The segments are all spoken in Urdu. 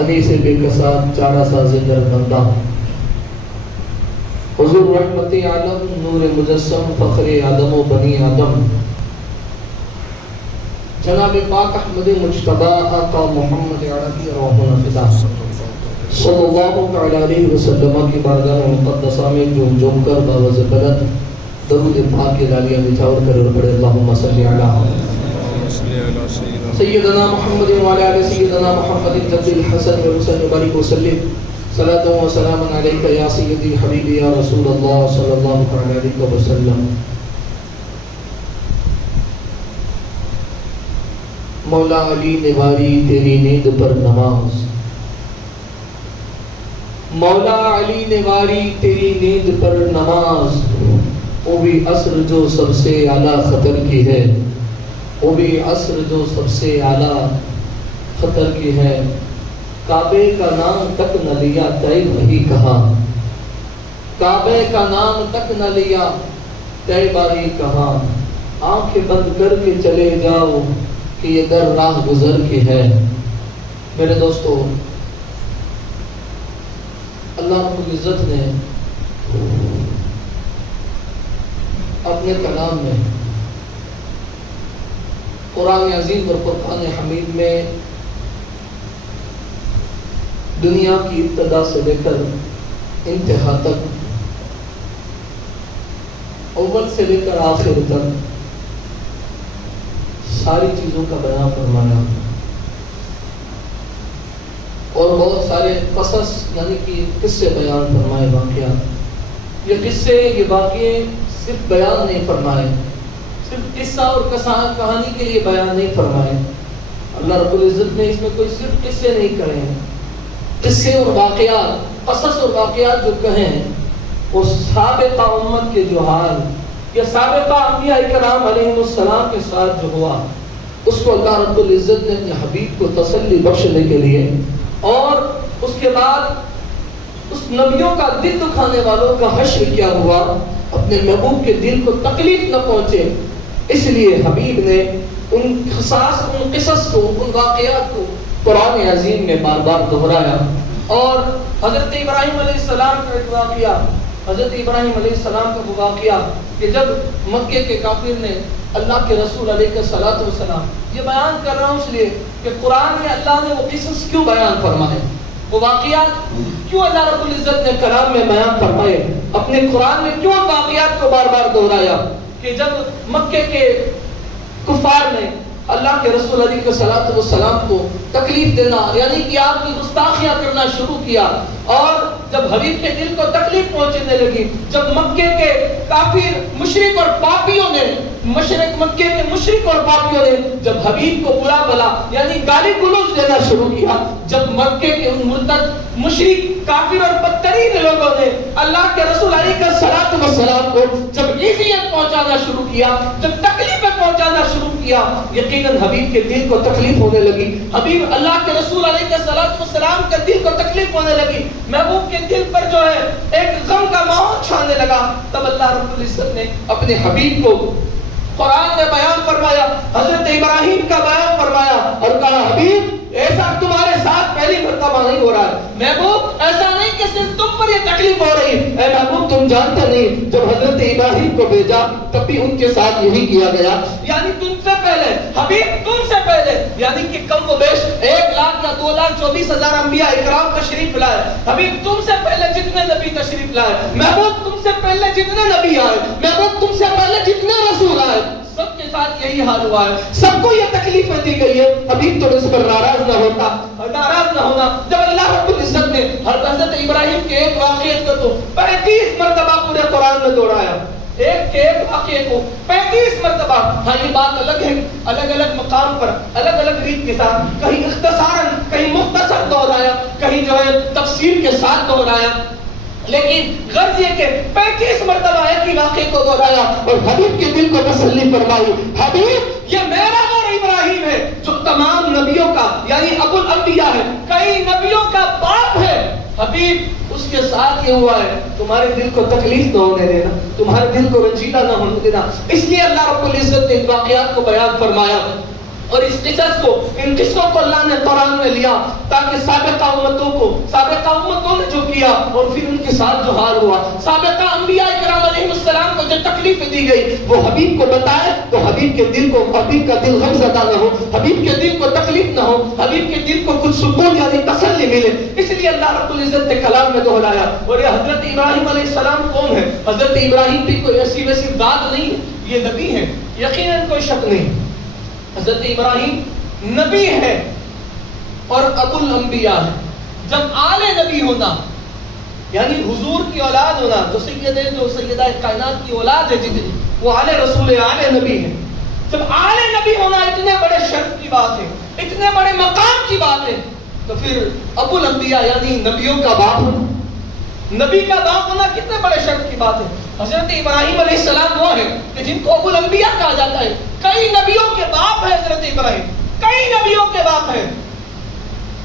انیس بے کساد چارہ ساز دربندہ حضور رحمت عالم نور مجسم فخر آدم و بنی آدم جناب پاک احمد مجتبی آقا محمد عربی روحنا فدا صلی اللہ علیہ وسلم کی بارگاہ مقدسہ میں جم کر باوز بلد درود پاک لالیہ نچاور کر پڑے اللہم صلی علی سیدنا محمد وعلی آل سیدنا محمد جد الحسن والحسن بارک وسلم صلاۃ و سلام علیک یا سیدی حبیبی یا رسول اللہ صلی اللہ علیہ وسلم. مولا علی نواری تیری نیند پر نماز، مولا علی نواری تیری نیند پر نماز، وہ بھی عصر جو سب سے اعلیٰ خطر کی ہے، وہ بھی عصر جو سب سے اعلیٰ خطر کی ہے. کعبے کا نام تک نہ لیا تے وہی کہا، کعبے کا نام تک نہ لیا تے باری کہا. آنکھیں بند کر کے چلے جاؤ کہ یہ در راہ گزر کی ہے. میرے دوستو، اللہ رب العزت نے اپنے کلام میں قرآن عظیم اور فرقان حمید میں دنیا کی ابتدا سے لے کر انتہا تک، اول سے لے کر آخر تک ساری چیزوں کا بیان فرمایا اور بہت سارے قصص یعنی کہ قصے بیان فرمائے. واقعات، یہ قصے یہ واقعے صرف بیان نہیں فرمائے، صرف قصہ اور کہانی کے لیے بیان نہیں فرمائے. اللہ رب العزت نے اس میں کوئی صرف قصے نہیں کہے ہیں. قصے اور واقعات، قصص اور واقعات جو کہیں وہ سابقہ امت کے جو حال یا سابقہ انبیاء کرام علیہ السلام کے ساتھ جو ہوا، اس کو اللہ رب العزت نے اپنے حبیب کو تسلی بخشنے کے لیے اور اس کے بعد اس نبیوں کا دل دکھانے والوں کا حشر کیا ہوا، اپنے محبوب کے دل کو تکلیف نہ پہنچے، اس لیے حبیب نے ان خصاص، ان قصص کو، ان واقعات کو قرآن عظیم میں بار بار دہرایا. اور حضرت ابراہیم علیہ السلام کا ایک واقعہ، حضرت ابراہیم علیہ السلام کا وہ واقعہ کہ جب مکے کے کافر نے اللہ کے رسول علیہ الصلوۃ والسلام، یہ بیان کر رہا ہوں اس لیے کہ قرآن میں اللہ نے وہ قصص کیوں بیان فرمائے، وہ واقعات کیوں اللہ رب العزت نے کلام میں بیان فرمائے، اپنے قرآن میں کیوں واقعات کو بار بار دہرایا. کہ جب مکے کے کفار نے اللہ کے رسول علیہ الصلوۃ والسلام کو تکلیف دینا یعنی کہ آپ کی گستاخیاں کرنا شروع کیا، اور جب حبیب کے دل کو تکلیف پہنچنے لگی، جب مکے کے کافر مشرک اور پاپیوں نے مکے کے مشرک اور پاپیوں نے جب حبیب کو برا بلا یعنی گالی گلوچ دینا شروع کیا، جب مکے کے ان مرتد مشرک کافر اور بدترین لوگوں نے اللہ کے رسول علیہ الصلوۃ والسلام کو جب اذیت پہنچانا شروع کیا، جب تکلیفیں پہنچانا شروع کیا، یقیناً حبیب کے دل کو تکلیف ہونے لگی. حبیب اللہ کے رسول علیہ الصلوۃ والسلام کے دل کو تکلیف ہونے لگی، محبوب کے دل پر جو ہے ایک غم کا ماحول چھانے لگا. تب اللہ رب العزت نے اپنے حبیب کو قرآن میں بیان فرمایا، حضرت ابراہیم کا بیان فرمایا اور کہا حبیب ایسا تمہارے ساتھ پہلی مرتبہ نہیں ہو رہا ہے. محبوب ایسا نہیں کہ صرف تم پر یہ تکلیف ہو رہی ہے، اے محبوب تم جانتے نہیں جب حضرت ابراہیم کو بھیجا تب بھی ان کے ساتھ یہی کیا گیا. یعنی تم سے پہلے حبیب، تم سے پہلے یعنی کہ کم و بیش 1,00,000 یا 2,24,000 انبیاء اکرام تشریف لائے. حبیب تم سے پہلے جتنے نبی تشریف لائے، محبوب تم سے پہلے جتنے نبی آئے، محبوب تم سے پہلے جتنے رسول آئے، سب کے ساتھ یہی حال ہوا ہے، سب کو یہ تکلیفیں دی گئی ہے. حبیب تو اس پر ناراض نہ ہونا. جب اللہ رب العزت نے حضرت ابراہیم کے ایک واقعے کو تو 35 مرتبہ پورے قرآن میں دوہرایا، ایک واقعے کو 35 مرتبہ. ہاں یہ بات الگ ہے، الگ الگ مقام پر الگ الگ ریت کے ساتھ، کہیں اختصاراً، کہیں مختصر دہرایا، کہیں جو ہے تفسیر کے ساتھ دہرایا، لیکن غرض یہ کہ 35 مرتبہ ایک ہی واقعے کو دہرایا اور حبیب کے دل کو تسلی فرمائی. حبیب یہ میرا اور ابراہیم ہے جو تمام نبیوں کا یعنی ابو الانبیاء ہے، کئی نبیوں کا باپ ہے. حبیب اس کے ساتھ یہ ہوا ہے، تمہارے دل کو تکلیف نہ ہونے دینا، تمہارے دل کو رنجیدہ نہ ہونے دینا. اس لیے اللہ رب العزت نے ان واقعات کو بیان فرمایا. اور اس قصص کو، ان قصوں کو اللہ نے قرآن میں لیا تاکہ سابقہ امتوں نے جو کیا اور پھر ان کے ساتھ جو حال ہوا، سابقہ انبیاء کرام علیہ السلام کو جو تکلیف دی گئی وہ حبیب کو بتائے تو حبیب کا دل غم زدہ نہ ہو، حبیب کے دل کو تکلیف نہ ہو، حبیب کے دل کو کچھ سکون یعنی تسلی ملے. اس لیے اللہ رب العزت نے کلام میں دہرایا. اور یہ حضرت ابراہیم علیہ السلام کون ہے؟ حضرت ابراہیم بھی کوئی ایسی ویسی بات نہیں ہے، یہ نبی ہے، یقیناً کوئی شک نہیں. حضرت ابراہیم نبی ہے اور ابو الانبیاء ہے. جب آل نبی ہونا یعنی حضور کی اولاد ہونا، جو سیدہ کائنات کی اولاد ہے جتنی، وہ آل رسول آل نبی ہے. جب آل نبی ہونا اتنے بڑے شرف کی بات ہے، اتنے بڑے مقام کی بات ہے، تو پھر ابو الانبیاء یعنی نبیوں کا باپ ہونا، نبی کا باپ ہونا کتنے بڑے شرف کی بات ہے. حضرت ابراہیم علیہ السلام وہ ہے کہ جن کو ابو الانبیاء کہا جاتا ہے. کئی نبیوں کے باپ ہے حضرت ابراہیم، کئی نبیوں کے باپ ہے.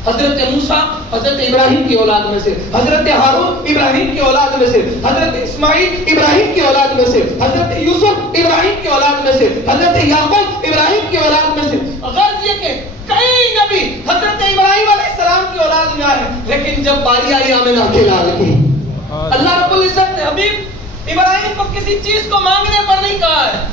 حضرت موسیٰ حضرت ابراہیم کی اولاد میں سے، حضرت ہارون ابراہیم کی اولاد میں سے، حضرت اسماعیل ابراہیم کی اولاد میں سے، حضرت یوسف ابراہیم کی اولاد میں سے، حضرت یعقوب ابراہیم کی اولاد میں سے. غرض یہ کہ کئی نبی حضرت ابراہیم علیہ السلام کی اولاد میں آئے. لیکن جب باری آئی آمنہ کے لال کی، اللہ رب العزت نے حبیب ابراہیم کو کسی چیز کو مانگنے پر نہیں کہا ہے،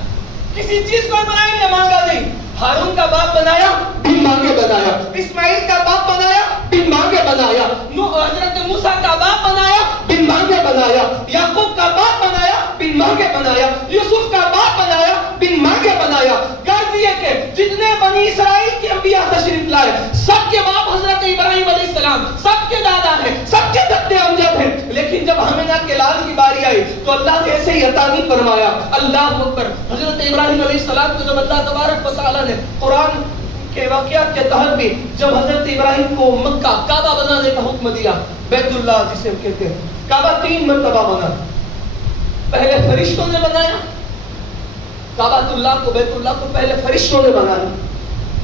کسی چیز کو ابراہیم نے مانگا نہیں. ہارون کا باپ بنایا، بن مانگے بنایا. اسماعیل کا باپ بنایا، بن مانگے بنایا. حضرت موسیٰ کا باپ بنایا، بن مانگے بنایا. یعقوب کا باپ بنایا، بن مانگے بنایا. یوسف کا باپ بنایا، بن مانگے بنایا. غرض یہ کہ جتنے بنی اسرائیل کے انبیاء تشریف لائے، سب کے باپ حضرت ابراہیم علیہ السلام، سب کے دادا ہیں، سب کے جد امجد ہیں. لیکن جب آمنہ کے لال کی باری آئی تو اللہ نے ایسے ہی عطا نہیں فرمایا. اللہ اکبر. حضرت ابراہیم علیہ السلام کو جب اللہ تبارک و تعالیٰ نے قرآن کے واقعات کے تحت بھی جب حضرت ابراہیم کو مکہ کعبہ بنانے کا حکم دیا، بیت اللہ جسے ہم کہتے ہیں، کعبہ 3 مرتبہ بنا. پہلے فرشتوں نے بنایا کعبہ اللہ کو، بیت اللہ کو پہلے فرشتوں نے بنایا،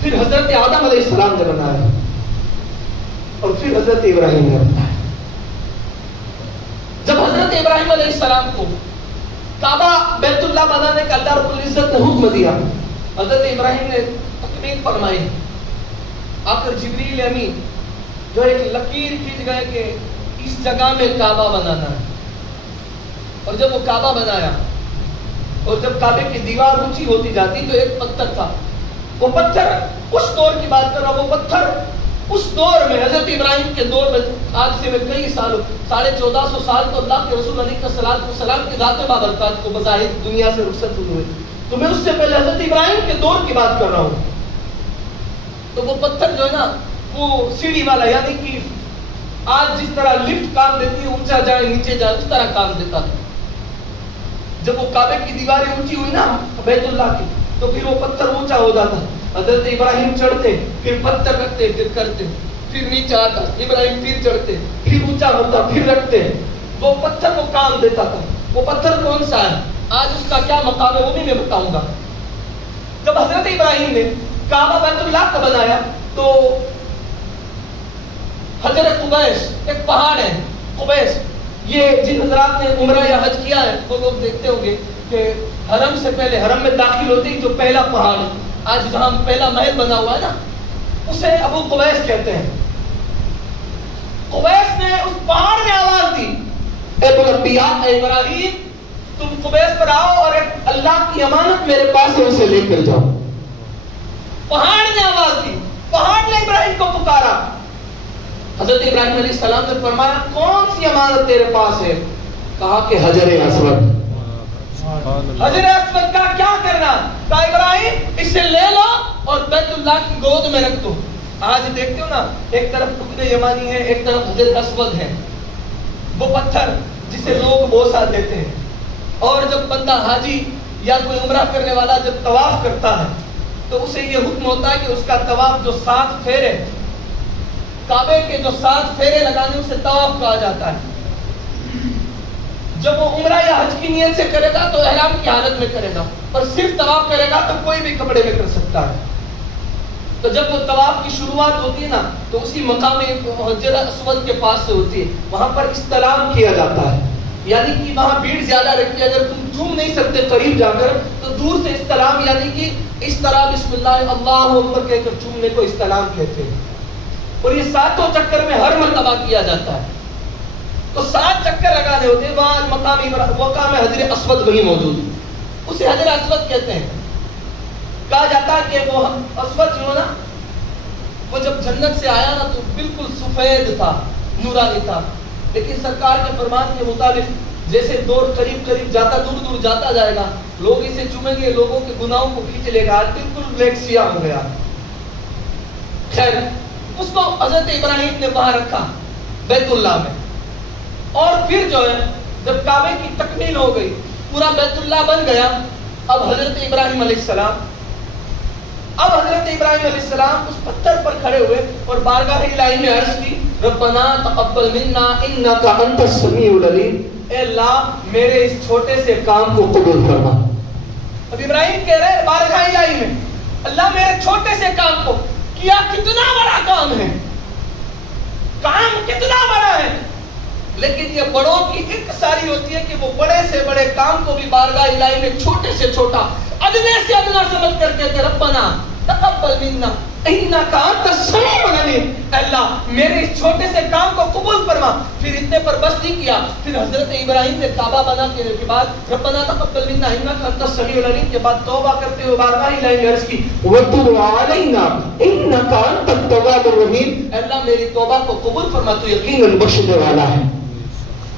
پھر حضرت آدم علیہ السلام نے بنایا اور پھر حضرت ابراہیم نے بنایا. جب حضرت ابراہیم علیہ السلام کو کعبہ بیت اللہ بنانے کا اللہ رب العزت نے حکم دیا، حضرت ابراہیم نے تکمیل فرمائی. آخر جبریل امین جو ایک لکیر کھینچ گئے کہ اس جگہ میں کعبہ بنانا ہے. اور جب وہ کعبہ بنایا اور جب کعبے کی دیوار اونچی ہوتی جاتی تو ایک پتھر تھا. وہ پتھر اس دور کی بات کر رہا ہوں، وہ پتھر اس دور میں حضرت ابراہیم کے دور میں، آج سے میں کئی سالوں 1450 سال تو اللہ کے رسول علیہ السلام کی ذات بابرکات کو بظاہر دنیا سے رخصت ہوئے، تو میں اس سے پہلے حضرت ابراہیم کے دور کی بات کر رہا ہوں. تو وہ پتھر جو ہے نا وہ سیڑھی والا، یعنی کہ آج جس طرح لفٹ کام دیتی ہے، اونچا جائے نیچے جائے، اس طرح کام دیتا تھا. جب وہ کعبے کی دیواریں اونچی ہوئی نا بیت اللہ کی، تو پھر وہ پتھر اونچا ہو جاتا. حضرت ابراہیم چڑھتے، پھر پتھر رکھتے، پھر کرتے، پھر نیچے آتا، ابراہیم پھر چڑھتے، پھر اونچا ہوتا، پھر رکھتے. وہ پتھر کو کام دیتا تھا. وہ پتھر کون سا ہے، آج اس کا کیا مقام ہے وہ بھی میں بتاؤں گا. جب حضرت ابراہیم نے کعبہ بیت اللہ کو بنایا تو حجر قبیس ایک پہاڑ ہے، قبیس. یہ جن حضرات نے عمرہ یا حج کیا ہے وہ لوگ دیکھتے ہوں گے کہ حرم سے پہلے، حرم میں داخل ہوتے ہی جو پہلا پہاڑ ہے، آج جہاں پہلا محل بنا ہوا ہے نا، اسے ابو قبیس کہتے ہیں. قبیس نے اس پہاڑ میں آواز دی، اے ابو الانبیاء، اے ابراہیم، تم قبیس پر آؤ اور ایک اللہ کی امانت میرے پاس ہے، اسے لے کر جاؤ. پہاڑ نے آواز دی، پہاڑ نے ابراہیم کو پکارا. حضرت ابراہیم علیہ السلام نے فرمایا کون سی امانت تیرے پاس ہے؟ کہا کہ حجر اسود. حجر اسود کا کیا کرنا؟ کہا ابراہیم اسے لے لو اور بیت اللہ کی گود میں رکھ دو. آج دیکھتے ہو نا، ایک طرف رکن یمانی ہے، ایک طرف حجر اسود ہے، وہ پتھر جسے لوگ بوسہ دیتے ہیں. اور جب بندہ حاجی یا کوئی عمرہ کرنے والا جب طواف کرتا ہے تو اسے یہ حکم ہوتا ہے کہ اس کا طواف جو 7 پھیرے، کعبے کے جو 7 پھیرے لگانے، اسے طواف کہا جاتا ہے. جب وہ عمرہ یا حج کی نیت سے کرے گا تو احرام کی حالت میں کرے گا، اور صرف طواف کرے گا تو کوئی بھی کپڑے میں کر سکتا ہے. تو جب وہ طواف کی شروعات ہوتی ہے نا تو اسی مقام حجر اسود کے پاس سے ہوتی ہے، وہاں پر استلام کیا جاتا ہے. یعنی کہ وہاں بھیڑ زیادہ رہتی ہے، اگر تم چھو نہیں سکتے قریب جا کر تو دور سے استلام یعنی کہ اس طرح بسم اللہ اللہ اکبر کہہ کر چومنے کو استلام کہتے ہیں، اور یہ 7 چکر میں ہر مرتبہ کیا جاتا ہے. تو 7 چکر لگانے ہوتے ہیں. وہاں مقام حجر اسود وہی موجود ہے، اسے حجر اسود کہتے ہیں. کہا جاتا ہے کہ وہ اسود جو ہے نا، وہ جب جنت سے آیا نا تو بالکل سفید تھا، نورانی تھا، لیکن سرکار کے فرمان کے مطابق جیسے دور قریب جاتا، دور دور جاتا جائے گا، لوگ اسے چومیں گے، لوگوں کے گناہوں کو کھینچ لے گا، بالکل بلیک سیاہ ہو گیا. خیر، اس کو حضرت ابراہیم نے وہاں رکھا بیت اللہ میں. اور پھر جو ہے جب کعبے کی تکمیل ہو گئی، پورا بیت اللہ بن گیا، اب حضرت ابراہیم علیہ السلام اس پتھر پر کھڑے ہوئے اور بارگاہ الہی میں عرض کی، ربنا تقبل منا انک انت السمیع العلیم، اے اللہ میرے اس چھوٹے سے کام کو قبول فرما. اب ابراہیم کہہ رہے بارگاہ الہی میں، اللہ میرے چھوٹے سے کام کو، کیا کتنا بڑا کام ہے، کام کتنا بڑا ہے، لیکن یہ بڑوں کی انکساری ہوتی ہے کہ وہ بڑے سے بڑے کام کو بھی بارگاہ الہی میں چھوٹے سے چھوٹا، ادنے سے ادنا سمجھ کر کہتے ربنا تقبل منا انک انت السمیع العلیم، اللہ میرے اس چھوٹے سے کام کو قبول فرما. پھر اتنے پر بس نہیں کیا، پھر حضرت ابراہیم نے کعبہ بنا کے بعد ربنا تقبل منا انک انت السمیع العلیم کے بعد توبہ کرتے ہوئے بارگاہ الہی میں عرض کی، وتب علینا انک انت التواب الرحیم، اللہ میری توبہ کو قبول فرما، تو یقیناً بخشنے والا ہے.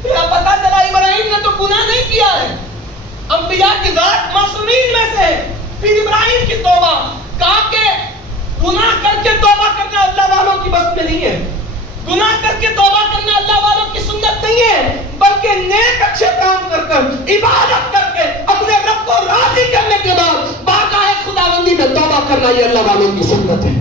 پھر پتہ چلا ابراہیم نے تو گناہ نہیں کیا ہے، انبیاء کی ذات معصومین میں سے. پھر ابراہیم کی توبہ، کہا کہ گناہ کر کے توبہ کرنا اللہ والوں کی بس میں نہیں ہے، گناہ کر کے توبہ کرنا اللہ والوں کی سنت نہیں ہے، بلکہ نیک اچھے کام کر کر عبادت کر کے اپنے رب کو راضی کرنے کے بعد بارگاہ خداوندی میں توبہ کرنا یہ اللہ والوں کی سنت ہے.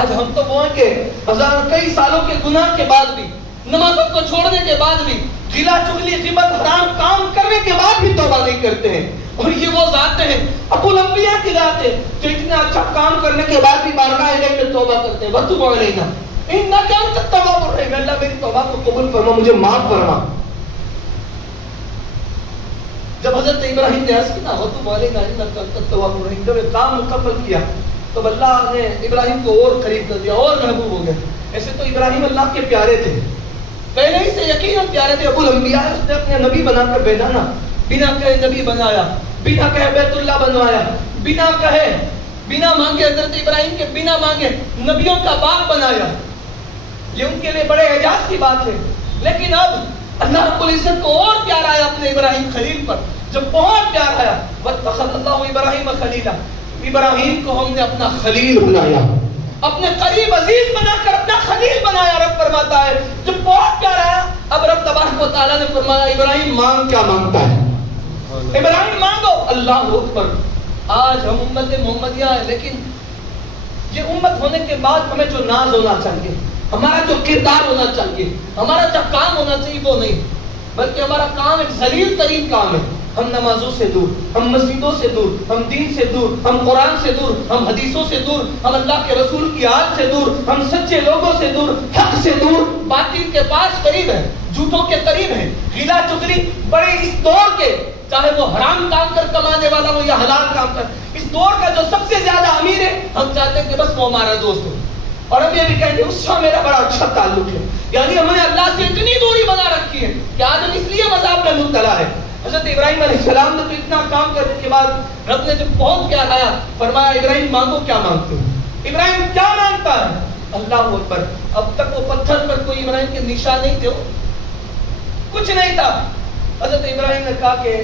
آج ہم تو وہ ہیں کہ کئی سالوں کے گناہ کے بعد بھی، نمازوں کو چھوڑنے کے بعد بھی، غیبت چغلی غیبت حرام کام کرنے کے بعد بھی توبہ نہیں کرتے ہیں. اور یہ وہ ذاتیں ہیں ابو الانبیاء کی ذاتیں جو اتنا اچھا کام کرنے کے بعد بھی بارگاہ الہی میں توبہ کرتے ہیں. وتب علینا انک انت التواب الرحیم، اللہ میری توبہ کو قبول فرما، مجھے معاف فرما. جب حضرت ابراہیم نے عرض کیا وتب علینا انک انت التواب الرحیم، جب کام مکمل کیا تو اللہ نے ابراہیم کو اور قریب کر دیا، اور محبوب ہو گئے. ایسے تو ابراہیم اللہ کے پیارے تھے، پہلے ہی سے یقیناً پیارے تھے. ابو الانبیاء اس نے اپنے نبی بنا کر بھیجا نا، بنا کہے نبی بنایا، بنا کہے بیت اللہ بنوایا، بنا کہے بنا مانگے حضرت ابراہیم کے بنا مانگے نبیوں کا باپ بنایا. یہ ان کے لیے بڑے اعجاز کی بات ہے. لیکن اب اللہ رب العزت کو اور پیار آیا اپنے ابراہیم خلیل پر. جب بہت پیار آیا، واتخذ اللہ ابراہیم خلیلا، ابراہیم کو ہم نے اپنا خلیل بنایا، اپنے قریب عزیز بنا کر اپنا خلیل بنایا. رب فرماتا ہے جب بہت پیار آیا، اب رب تبارک و تعالیٰ نے فرمایا ابراہیم مانگ، کیا مانگتا ہے ابراہیم مانگو. اللہ اکبر. آج ہم امت محمدیہ ہیں، لیکن یہ امت ہونے کے بعد ہمیں جو ناز ہونا چاہیے، ہمارا جو کردار ہونا چاہیے، ہمارا جو کام ہونا چاہیے وہ نہیں، بلکہ ہمارا کام ایک ذلیل ترین کام ہے. ہم نمازوں سے دور، ہم مسجدوں سے دور، ہم دین سے دور، ہم قرآن سے دور، ہم حدیثوں سے دور، ہم اللہ کے رسول کی آل سے دور، ہم سچے لوگوں سے دور، حق سے دور، باطل کے پاس قریب ہے، جھوٹوں کے قریب ہے. غیلا چغلی بڑے اس دور کے، چاہے وہ حرام کام کر کمانے والا ہو یا حلال کام کر، اس دور کا جو سب سے زیادہ امیر ہے، ہم چاہتے ہیں کہ بس وہ ہمارا دوست ہو. اور ہم یہ بھی کہیں گے اس سے میرا بڑا اچھا تعلق ہے. یعنی ہم نے اللہ سے اتنی دوری بنا رکھی ہے کہ آدم اس لیے مذاق میں مبتلا ہے. حضرت ابراہیم علیہ السلام نے تو اتنا کام کرنے کے بعد رب نے جب بہت پیار آیا، فرمایا ابراہیم مانگو، کیا مانگتے ہو. ابراہیم کیا مانگتا ہے؟ اللہ اکبر. اب تک وہ پتھر پر کوئی ابراہیم کے نشان نہیں تھے، کچھ نہیں تھا. حضرت ابراہیم نے کہا کہ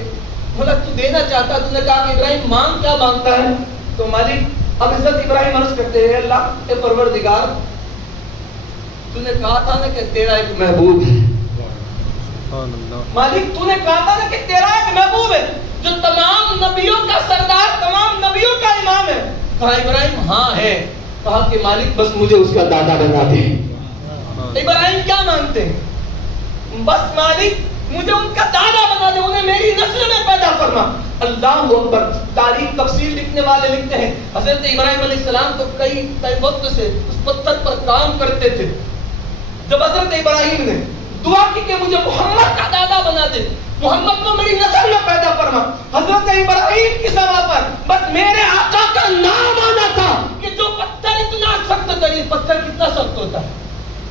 مطلب تو دینا چاہتا، تو نے کہا کہ ابراہیم مانگ، کیا مانگتا ہے. تو مالک اب حضرت ابراہیم عرض کرتے ہیں اللہ اے پروردگار، تو نے کہا تھا نا کہ تیرا ایک محبوب ہے. مالک تو نے کہا تھا نا کہ تیرا ایک محبوب ہے جو تمام نبیوں کا سردار، تمام نبیوں کا امام ہے. کہا ابراہیم ہاں ہے. کہا کہ مالک بس مجھے اس کا دادا بنا دے. ابراہیم کیا مانگتے ہیں؟ بس مالک مجھے ان کا دادا بنا دے، انہیں میری نسل میں پیدا فرما. اللہ اکبر. تاریخ تفسیر لکھنے والے لکھتے ہیں حضرت ابراہیم علیہ السلام تو کئی وقت سے اس پتھر پر کام کرتے تھے. جب حضرت ابراہیم نے دعا کی کہ مجھے محمد کا دادا بنا دے، محمد کو میری نسل میں پیدا فرما. حضرت ابراہیم کی زبان پر بس میرے آقا کا نام آنا تھا کہ جو پتھر اتنا سخت ترین پتھر کتنا سخت ہوتا ہے,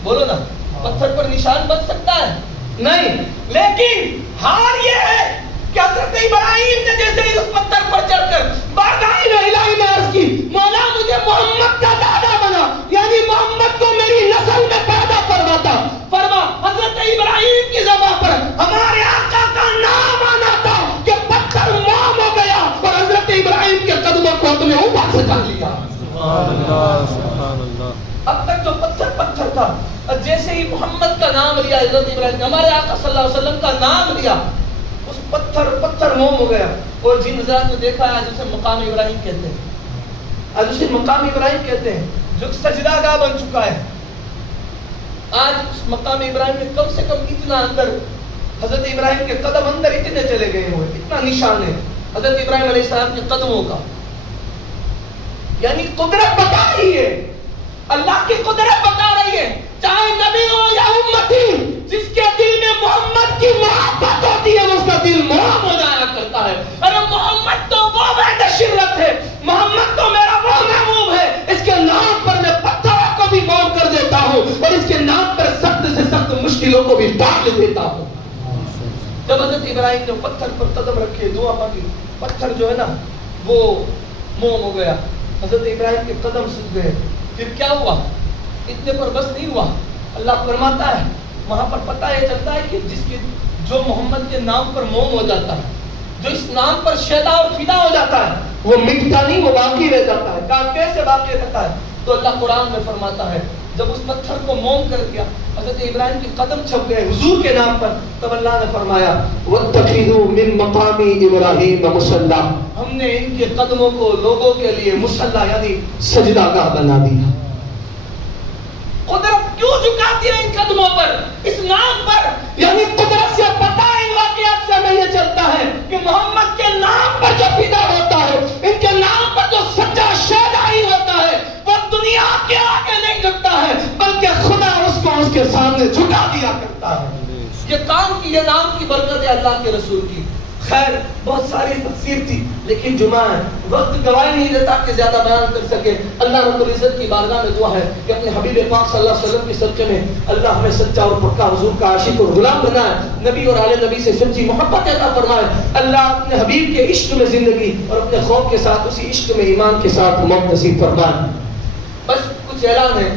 بولو نا, پتھر پر نشان بن سکتا ہے؟ نہیں. لیکن حال یہ ہے کہ حضرت ابراہیم نے جیسے ہی اس پتھر پر چڑھ کر بارگاہ الہی میں عرض کی, مولا مجھے محمد کا دادا بنا, یعنی محمد کو میری نسل میں پیدا فرماتا. فرما حضرت ابراہیم کی زبان پر ہمارے آقا کا نام آنا تھا کہ پتھر موم ہو گیا اور حضرت ابراہیم کے قدموں کو اپنے اوپر سے ڈال لیا. سبحان اللہ, سبحان اللہ. اب تک جو پتھر تھا, جیسے ہی محمد کا نام لیا, حضرت ابراہیم ہمارے آقا صلی اللہ علیہ وسلم کا نام لیا, اس پتھر موم ہو گیا. اور جن حضرات نے دیکھا ہے, آج اسے مقام ابراہیم کہتے ہیں, آج اسے مقام ابراہیم کہتے ہیں, جو سجدہ گاہ بن چکا ہے. آج اس مقام ابراہیم میں کم سے کم اتنا اندر, حضرت ابراہیم کے قدم اندر اتنے چلے گئے ہوئے, اتنا نشان ہے حضرت ابراہیم علیہ السلام کے قدموں کا. یعنی قدرت بتا رہی ہے, اللہ کی قدرت بتا رہی ہے, چاہے نبی ہو یا امتی, جس کے دل میں محمد کی محبت ہوتی ہے اس کا دل موم ہو جایا کرتا ہے. ارے محمد تو وہ شرت ہے, محمد تو میرا وہ محبوب ہے, اس کے نام پر میں پتھروں کو بھی موم کر دیتا ہوں اور اس کے نام پر سخت سے سخت مشکلوں کو بھی ڈال دیتا ہوں. جب حضرت ابراہیم نے پتھر پر قدم رکھے, دعا مانگی, پتھر جو ہے نا وہ موم ہو گیا, حضرت ابراہیم کے قدم سوکھ گئے. پھر کیا ہوا؟ اتنے پر بس نہیں ہوا. اللہ فرماتا ہے وہاں پر پتہ یہ چلتا ہے کہ جو محمد کے نام پر موم ہو جاتا ہے, جو اس نام پر شیدا اور فدا ہو جاتا ہے, وہ مٹتا نہیں, وہ باقی رہ جاتا ہے. کہاں کیسے باقی رہتا ہے؟ تو اللہ قرآن میں فرماتا ہے جب اس پتھر کو موم کر دیا, حضرت ابراہیم کے قدم چھپ گئے حضور کے نام پر, تب اللہ نے فرمایا وَاتَّخِذُوا مِن مَقَامِ إِبْرَاهِيمَ مُصَلًّى, ہم نے ان کے قدموں کو لوگوں کے لیے مصلی یعنی سجدہ گاہ بنا دیا. قدرت کیوں جھکاتی ہے ان قدموں پر, اس نام پر؟ یعنی قدرت سے پتہ ہے, ان واقعات سے ہمیں یہ چلتا ہے کہ محمد کے نام پر جو فدا ہوتا ہے, ان کے نام پر جو سچا شہدائی ہوتا ہے, وہ دنیا کے آگے نہیں جھکتا ہے بلکہ خدا اس کو اس کے سامنے جھکا دیا کرتا ہے. یہ کام کی, یہ نام کی برکت ہے اللہ کے رسول کی. خیر بہت ساری تفسیر تھی, لیکن جمعہ ہے, وقت گواہی نہیں دیتا کہ زیادہ بیان کر سکے. اللہ رب العزت کی بارگاہ میں دعا ہے کہ اپنے حبیب پاک صلی اللہ علیہ وسلم کے صدقے میں اللہ ہمیں سچا اور پکا حضور کا عاشق اور غلام بنائے, نبی اور آل نبی سے سچی محبت عطا فرمائے. اللہ اپنے حبیب کے عشق میں زندگی اور اپنے خوف کے ساتھ اسی عشق میں ایمان کے ساتھ موت نصیب فرمائے. بس کچھ اعلان ہے.